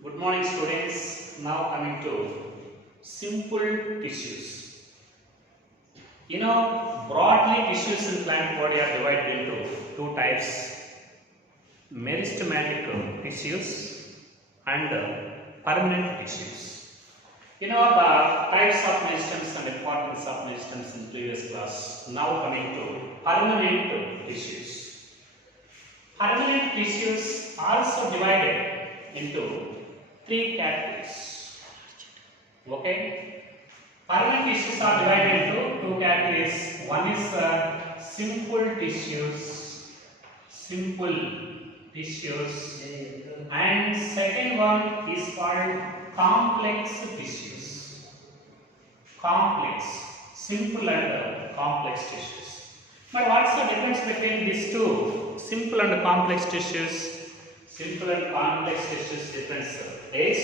Good morning students. Now coming to simple tissues. Broadly tissues in plant body are divided into two types: meristematic tissues and permanent tissues. The types of meristems and importance of meristems in previous class. Now coming to permanent tissues. Permanent tissues also divided into three categories. Okay? Permanent tissues are divided into two categories. One is simple tissues, and second one is called complex tissues. Complex, simple and complex tissues. But what's the difference between these two? Simple and complex tissues. Simple and complex tissues difference is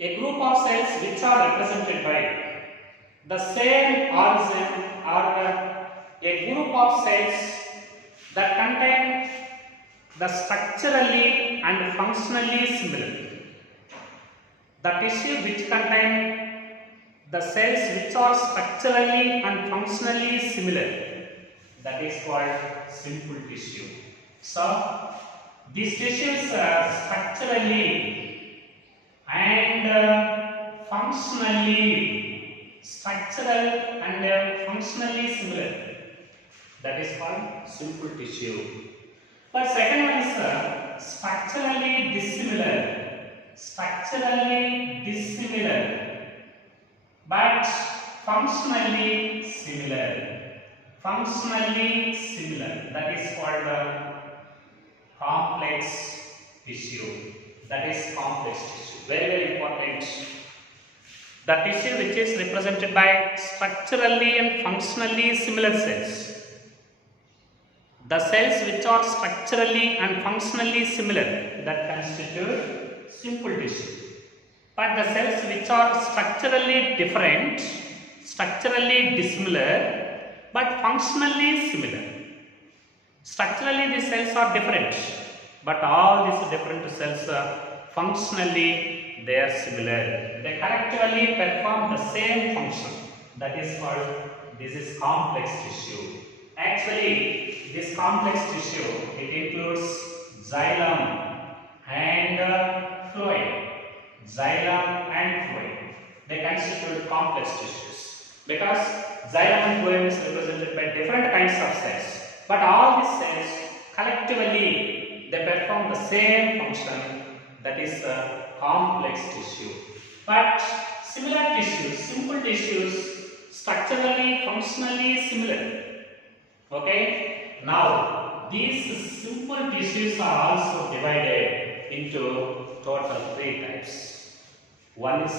a group of cells which are represented by the same origin, or a group of cells that contain the structurally and functionally similar. The tissue which contain the cells which are structurally and functionally similar, that is called simple tissue. So these tissues are structurally and functionally similar. That is called simple tissue. But second one is structurally dissimilar. Structurally dissimilar, but functionally similar. Functionally similar. That is called complex tissue. That is complex tissue. Very, very important. The tissue which is represented by structurally and functionally similar cells. The cells which are structurally and functionally similar, that constitute simple tissue. But the cells which are structurally different, structurally dissimilar, but functionally similar. Structurally the cells are different, but all these different cells functionally they are similar. They collectively perform the same function. That is called, this is complex tissue. Actually, this complex tissue, it includes xylem and fluid. Xylem and fluid. They constitute complex tissues because xylem and fluid is represented by different kinds of cells. But all these cells collectively they perform the same function, that is complex tissue. But similar tissues, simple tissues, structurally, functionally similar. Okay. Now these simple tissues are also divided into total three types. One is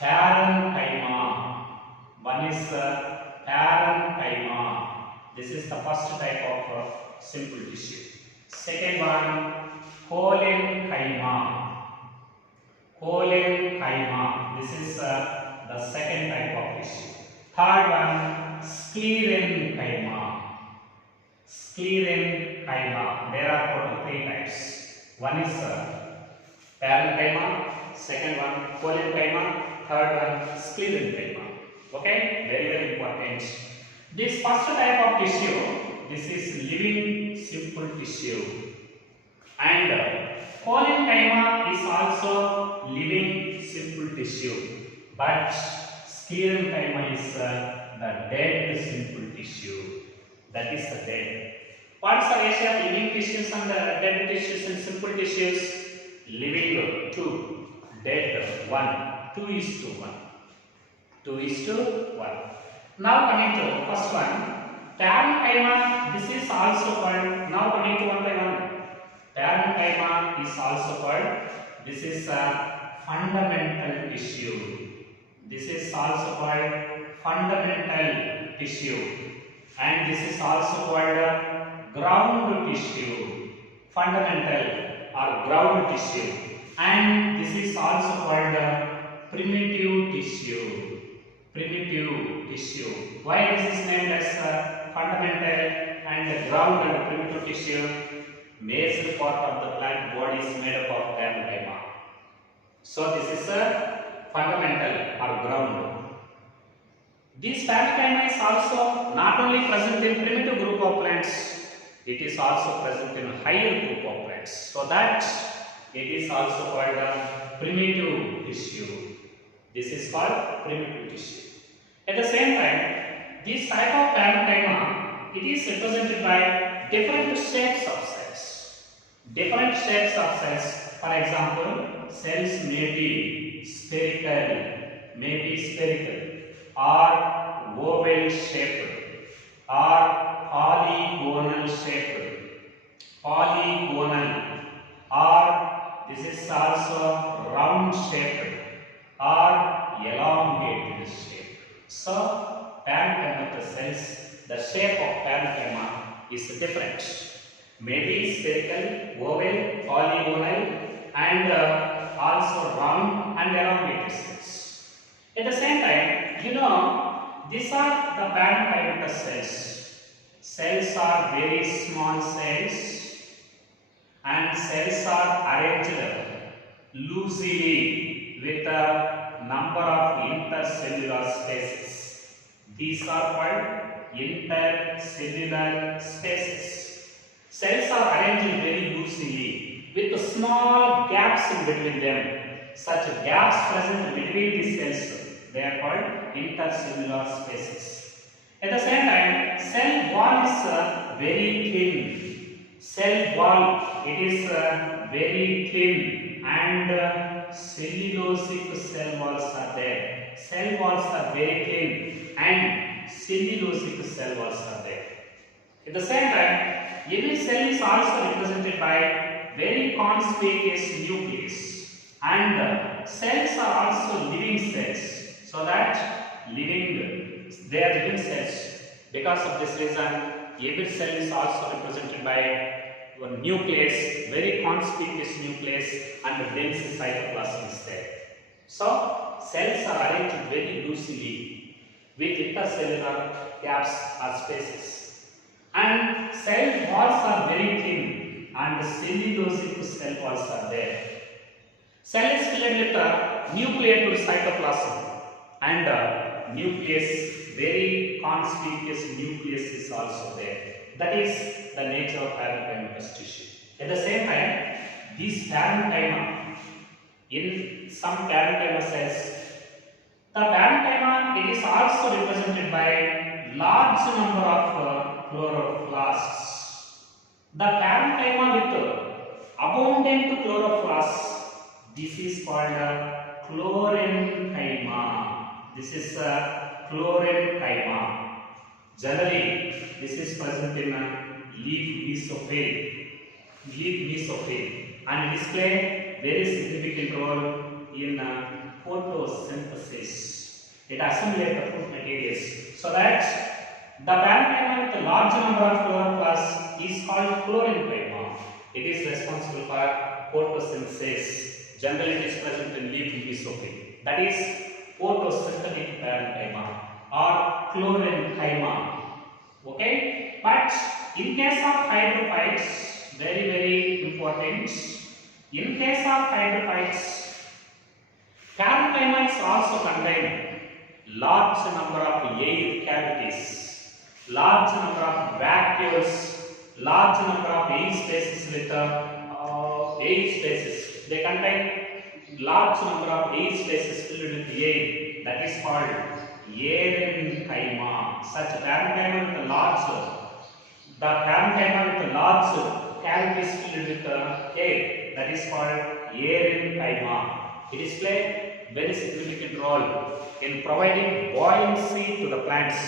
parenchyma. One is parenchyma. This is the first type of simple tissue. Second one, parenchyma. Parenchyma. This is the second type of tissue. Third one, sclerenchyma. Sclerenchyma. There are total three types. One is parenchyma. Second one, parenchyma. Third one, sclerenchyma. Okay, very, very important. This first type of tissue, this is living simple tissue, and parenchyma is also living simple tissue, but sclerenchyma is the dead simple tissue. That is the dead. What is the ratio of living tissues and dead tissues and simple tissues? Living 2, dead 1, 2:1. 2:1. Now coming to first one, parenchyma. This is also called. Now coming to one by one. Parenchyma is also called. This is a fundamental tissue. This is also called fundamental tissue. And this is also called ground tissue, fundamental or ground tissue, and this is also called primitive tissue. Primitive tissue. Why this is named as fundamental and ground and primitive tissue? major part of the plant body is made up of parenchyma. So this is a fundamental or ground. This parenchyma is also not only present in primitive group of plants, it is also present in higher group of plants. So that it is also called a primitive tissue. This is called primitive tissue. At the same time, this type of parenchyma, it is represented by different shapes of cells. Different shapes of cells. For example, cells may be spherical, or oval shaped, or polygonal shaped, or this is also round shaped, or elongated shape. So, parenchyma of the cells, the shape of parenchyma is different. Maybe spherical, oval, polygonal, and also round and elongated cells. At the same time, these are the parenchyma cells. Cells are very small cells, and cells are arranged loosely with a number of intercellular spaces. These are called intercellular spaces. Cells are arranged very loosely with small gaps in between them. Such gaps present between these cells, they are called intercellular spaces. At the same time, cell wall is very thin. Cell wall, it is very thin, and cellulosic cell walls are there. Cell walls are very thin and cellulosic cell walls are there. At the same time, every cell is also represented by very conspicuous nucleus, and cells are also living cells. So that they are living cells. Because of this reason, every cell is also represented by a nucleus, very conspicuous nucleus, and dense cytoplasm is there. So cells are arranged very loosely with intercellular gaps or spaces, and cell walls are very thin, and cellulosic cell walls are there. Cell is filled with nuclear to cytoplasm, and nucleus, very conspicuous nucleus is also there. That is the nature of parenchymatous tissue. At the same time, this parenchyma, in some parenchyma cells, the parenchyma, it is also represented by large number of chloroplasts. The parenchyma with abundant chloroplasts, this is called chlorenchyma. This is chlorenchyma. Generally, this is present in leaf mesophil, and display very significant role in photosynthesis. It assimilates the food materials. So that the parenchyma with a large number of chloroplasts is called chlorenchyma. It is responsible for photosynthesis. Generally, it is present in leaf mesophil. That is photosynthetic parenchyma or chlorenchyma. Okay, but in case of hydrophytes, very important. In case of hydrophytes, parenchyma is also contain large number of air cavities, large number of vacuoles, large number of air spaces with air spaces. They contain large number of air spaces filled with air. That is called parenchyma. Such parenchyma with large cavities filled with air, that is called parenchyma. It displays very significant role in providing buoyancy to the plants.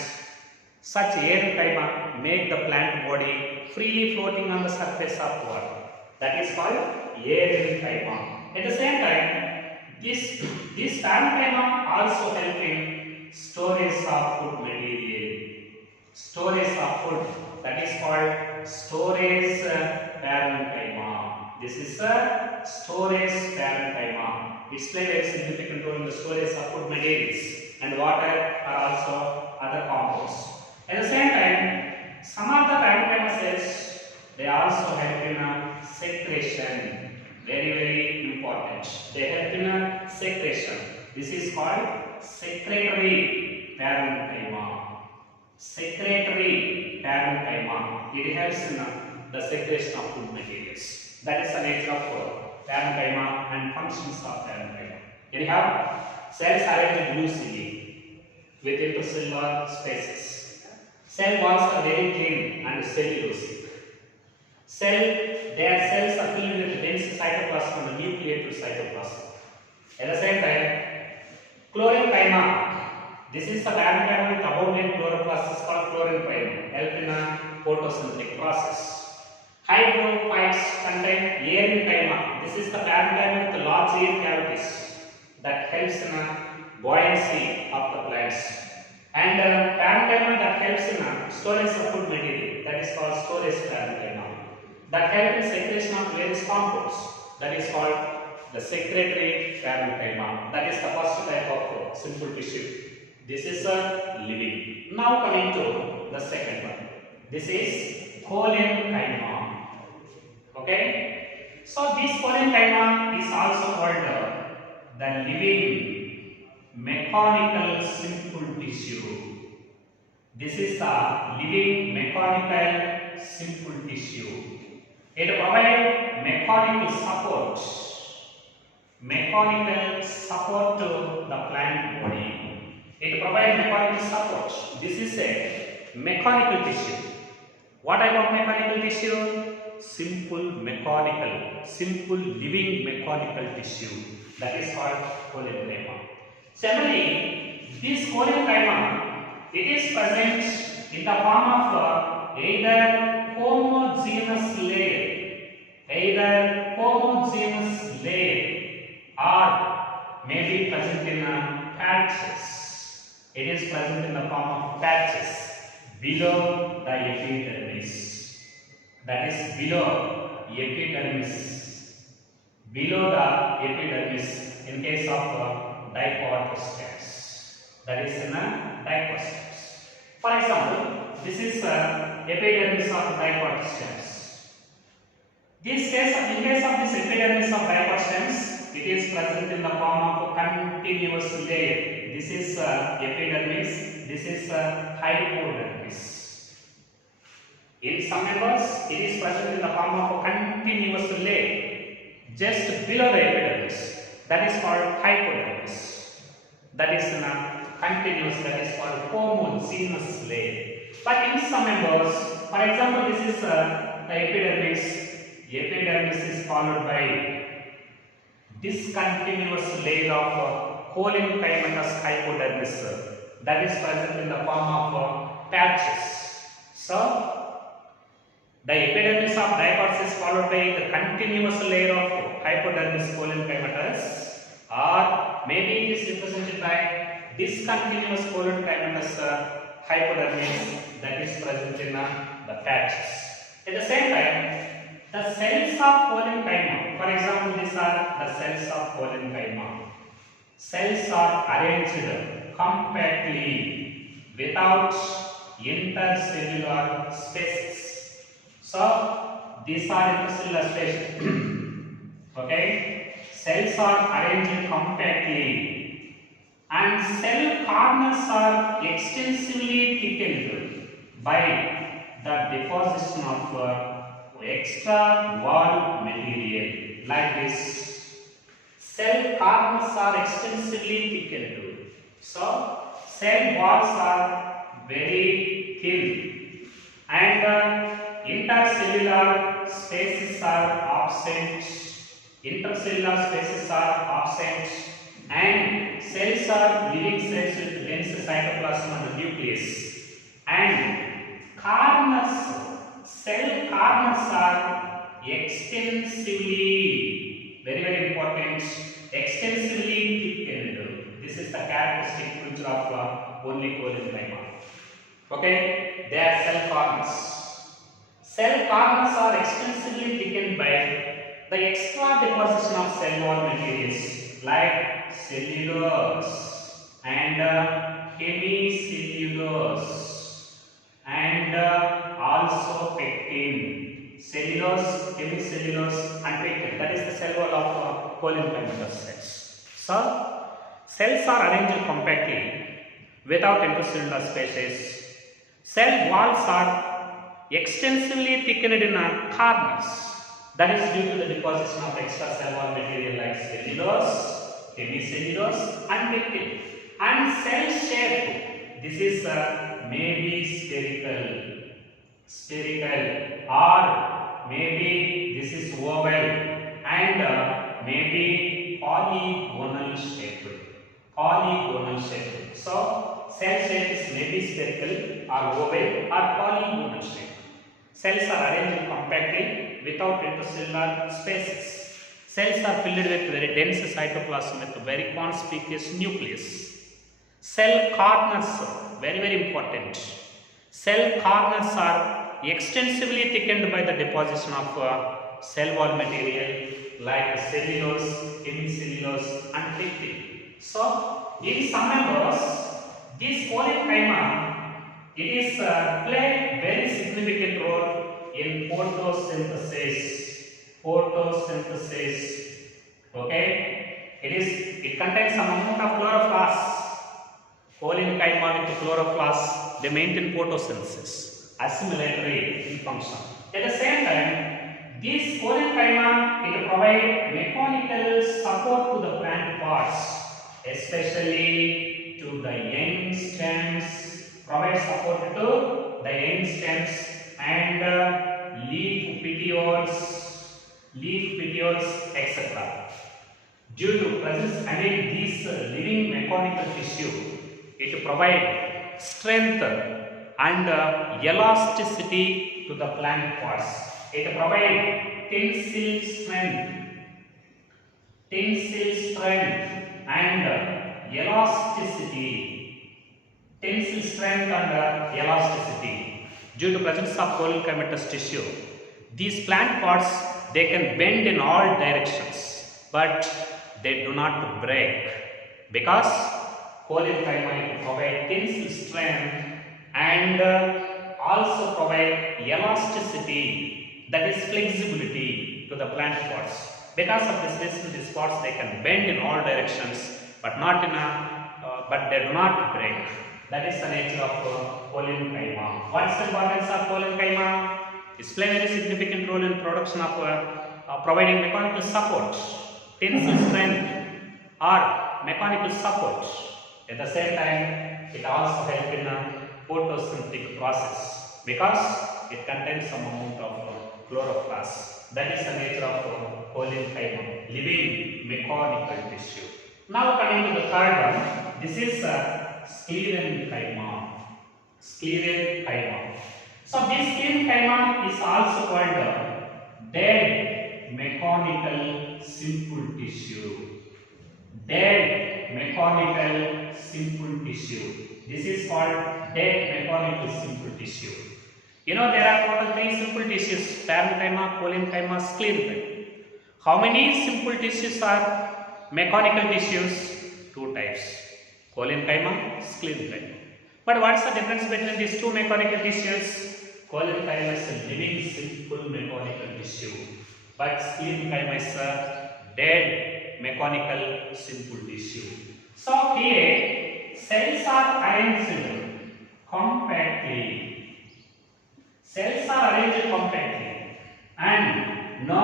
Such parenchyma make the plant body freely floating on the surface of water. That is called parenchyma. At the same time, this parenchyma also help in storage of food material. Storage of food, that is called storage parenchyma. This is a storage parenchyma. It plays a very significant role in the storage of food materials, and water are also other compounds. At the same time, some of the parenchyma cells, they also help in secretion. Very, very important. They help in a secretion. This is called secretory parenchyma. Secretory parenchyma. It helps in the secretion of food materials. That is the nature of parenchyma and functions of parenchyma. Here you have cells arranged loosely with intercellular spaces. Cell walls are very thin and cellulosic. Their cells are filled with dense cytoplasm and nucleated cytoplasm. At the same time, chlorenchyma. This is the parenchyma with abundant chloroplasts called chlorenchyma, help in a photosynthetic process. Hydrophytes contain aerenchyma. This is the parenchyma with large air cavities that helps in a buoyancy of the plants. And parenchyma that helps in storage of food material, that is called storage parenchyma. That helps in secretion of various compounds, that is called the secretory parenchyma. That is the first type of simple tissue. This is living. Now coming to the second one. This is cholenchyma. Okay. So this cholenchyma is also called the living mechanical simple tissue. This is the living mechanical simple tissue. It provides mechanical support to the plant body. It provides mechanical support. This is a mechanical tissue. What type of mechanical tissue? Simple living mechanical tissue. That is called cholenchyma. Similarly, this cholenchyma, it is present in the form of either homogeneous layer, or may be present in patches. It is present in the form of patches below the epidermis. That is below epidermis. Below the epidermis in case of diploid stems. That is in a diploid stems. For example, this is epidermis of diploid stems. In case of this epidermis of diploid stems, it is present in the form of a continuous layer. This is epidermis. This is hypodermis. In some members, it is present in the form of a continuous layer just below the epidermis. That is called hypodermis. That is in a continuous. That is called homogeneous layer. But in some members, for example, this is the epidermis. Epidermis is followed by discontinuous layer of cholenchymatous hypodermis that is present in the form of patches. So, the epidermis of diploid is followed by the continuous layer of hypodermis cholenchymatous, or maybe it is represented by discontinuous cholenchymatous hypodermis that is present in the patches. At the same time, the cells of cholenchyma, for example, these are the cells of cholenchyma. Cells are arranged compactly without intercellular spaces. So, these are intercellular spaces. Okay, cells are arranged compactly, and cell corners are extensively thickened by the deposition of extra wall material like this. Cell corners are extensively thickened. So, cell walls are very thin and intercellular spaces are absent. Intercellular spaces are absent and cells are living cells with dense cytoplasm and nucleus. And cell corners are extensively, very, very important, extensively thickened. This is the characteristic feature of only cholenchyma. Okay, they are cell corners. Cell corners are extensively thickened by the extra deposition of cell wall materials like cellulose and hemicellulose and also pectin. cellulose, hemicellulose and pectin. That is the cell wall of polynucleated cells. So, cells are arranged compactly without intercellular spaces. Cell walls are extensively thickened in corners. That is due to the deposition of extracellular material like cellulose, hemicellulose and pectin. And cell shape, this is maybe spherical, or maybe this is oval, and maybe polygonal shaped. So cell shape is maybe spherical or oval or polygonal shape. Cells are arranged compactly without intercellular spaces. Cells are filled with very dense cytoplasm with a very conspicuous nucleus. Cell corners, very important. Cell corners are extensively thickened by the deposition of cell wall material like cellulose, hemicellulose and pectin. So, in some members, this polyphyma, it is play very significant role in photosynthesis. Okay, it contains some amount of chloroplast. Polyphyma with chloroplast, they maintain photosynthesis, assimilatory in function. At the same time, this polyphyma it provide mechanical support to the plant parts, especially to the young stems, provide support to the young stems and leaf petioles, etc. Due to presence among these living mechanical tissue, it provides strength and elasticity to the plant parts. It provides tensile strength and elasticity. Tensile strength and elasticity. Due to presence of polynucleated tissue, these plant parts they can bend in all directions, but they do not break because polyphyma provide tensile strength and also provide elasticity, that is flexibility to the plant parts. Because of this reason, these parts they can bend in all directions, but not in but they do not break. That is the nature of polyphyma. What is the importance of polyphyma? It plays a very significant role in production of providing mechanical support, tensile strength or mechanical support. At the same time, it also helps in a photosynthetic process because it contains some amount of chloroplast. That is the nature of polyphyma, living mechanical tissue. Now coming to the third one, this is sclerenchyma. So this sclerenchyma is also called dead mechanical simple tissue. Dead mechanical simple tissue. This is called dead mechanical simple tissue. You know there are total 3 simple tissues: parenchyma, polyphyma, sclerenchyma. How many simple tissues are mechanical tissues? 2 types: polyphyma, sclerenchyma. But what is the difference between these 2 mechanical tissues? Polyphyma is a living simple mechanical tissue, but sclerenchyma is a dead mechanical simple tissue. So here cells are arranged compactly. Cells are arranged compactly and no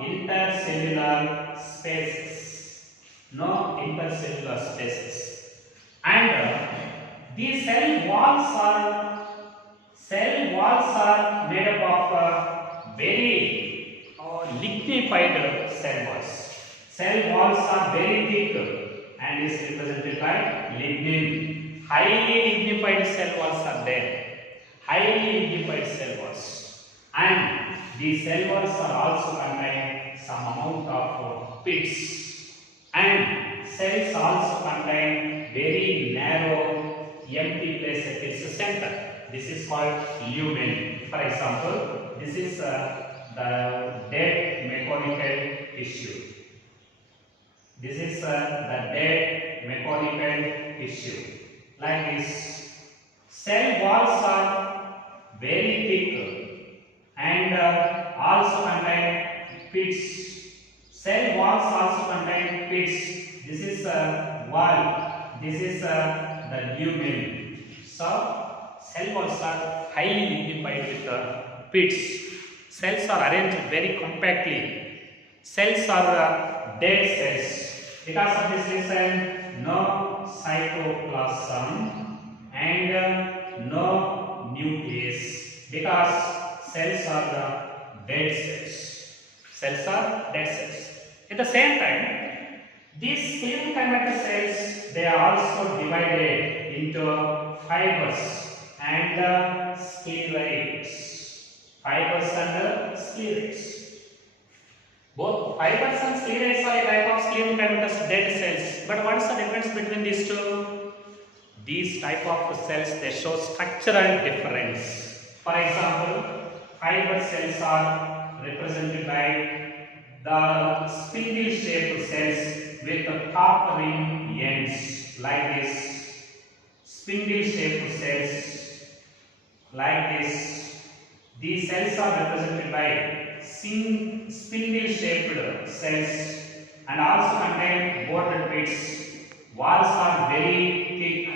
intercellular spaces. And these cell walls are made up of very lignified cell walls. Cell walls are very thick and is represented by lignin. Highly lignified cell walls are there. And these cell walls are also contain some amount of pits, and cells also contain very narrow empty place at its center. This is called lumen. For example, this is the dead mechanical tissue. This is the dead mechanical tissue. Like this, cell walls are very thick and also contain pits. Cell walls also contain pits. This is wall. This is the lumen. So cell walls are highly lignified with pits. Cells are arranged very compactly. Cells are dead cells. Because of this reason, no cytoplasm and no nucleus. Because cells are dead cells. Cells are dead cells. At the same time, these sclerochromatic cells, they are also divided into fibers and sclerites. Fibers and sclerites. Both fibers and sclerites are a type of sclerochromatous dead cells. But what is the difference between these two? These type of cells, they show structural difference. For example, fiber cells are represented by the spindle-shaped cells with the top ring ends like this. Spindle-shaped cells like this. These cells are represented by spindle-shaped cells and also contain bordered pits. Walls are very thick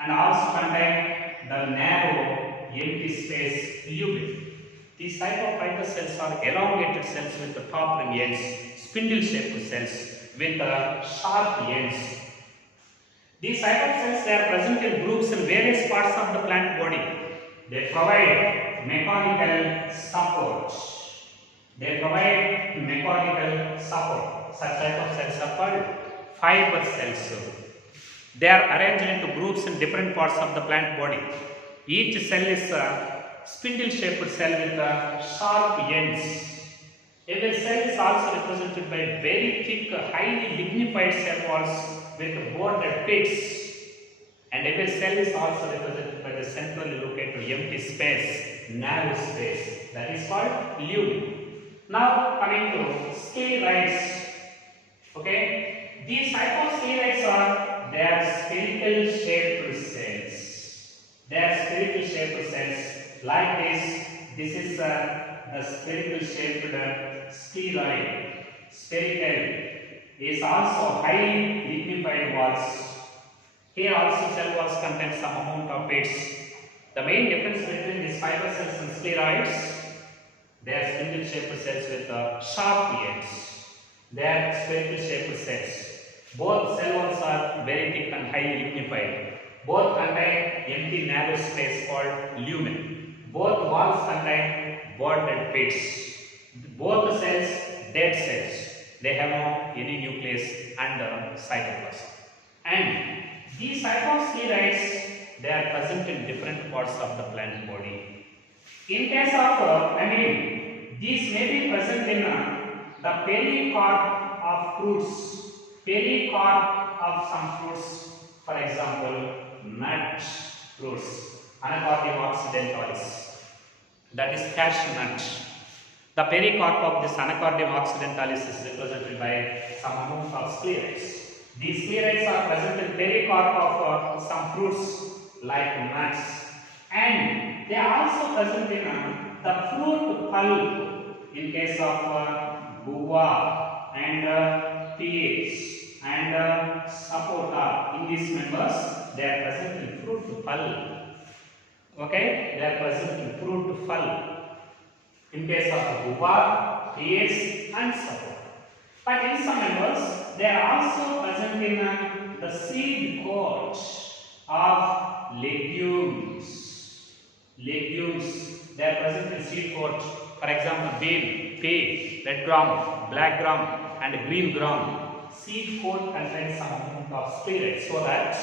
and also contain the narrow empty space lumen. These type of fiber cells are elongated cells with the top ring ends, spindle-shaped cells with sharp ends. These type of cells, they are present in groups in various parts of the plant body. They provide mechanical support. They provide mechanical support. Such type of cells are called fiber cells. They are arranged into groups in different parts of the plant body. Each cell is a spindle-shaped cell with sharp ends. Every cell is also represented by very thick, highly lignified cell walls with bordered pits. And every cell is also represented by the centrally located empty space, narrow space. That is called lumen. Now coming to sclerites. Okay, these type of sclerites are, they are spherical shaped cells. They are spherical shaped cells like this. This is the spherical shaped scleroid. Spherical is also highly lignified walls. Here also cell walls contain some amount of pits. The main difference between these fiber cells and scleroids, they are spindle shaped cells with sharp ends. They are spherical shaped cells. Both cell walls are very thick and highly lignified. Both contain empty narrow space called lumen. Both walls contain bordered pits. Both the cells dead cells. They have no any nucleus and cytoplasm. And these type of sclerites, they are present in different parts of the plant body. In case of, these may be present in the pericarp of fruits. Pericarp of some fruits, for example, nut fruits, Anacardium occidentalis, that is cashew nut. The pericarp of this Anacardium occidentalis is represented by some amount of sclerites. These sclerites are present in pericarp of some fruits like nuts, and they are also present in the fruit pulp in case of guava and pears and sapota. In these members, they are present in fruit pulp. Okay, they are present in fruit pulp in case of guava, pears and sapota. But in some members, they are also present in the seed coat of legumes. Legumes, they are present in seed coat. For example, bean, pea, red gram, black gram and green gram. Seed coat contains some amount of sclerites, so that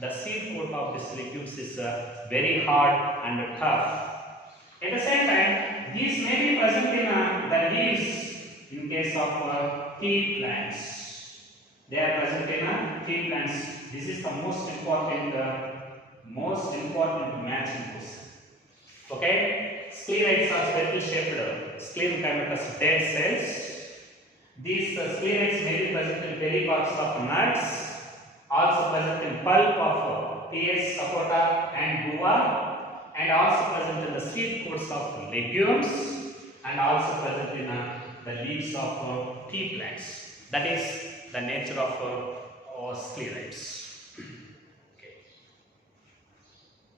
the seed coat of these legumes is very hard and tough. At the same time, these may be present in the leaves in case of tea plants. They are present in tea plants. This is the most important matching question. Okay, sclerites are spherical shaped sclerochromatous dead cells. These sclerites may be present in pericarps of nuts, also present in pulp of pears, sapota and guava, and also present in the seed coats of legumes, and also present in the leaves of tea plants. That is the nature of sclerites.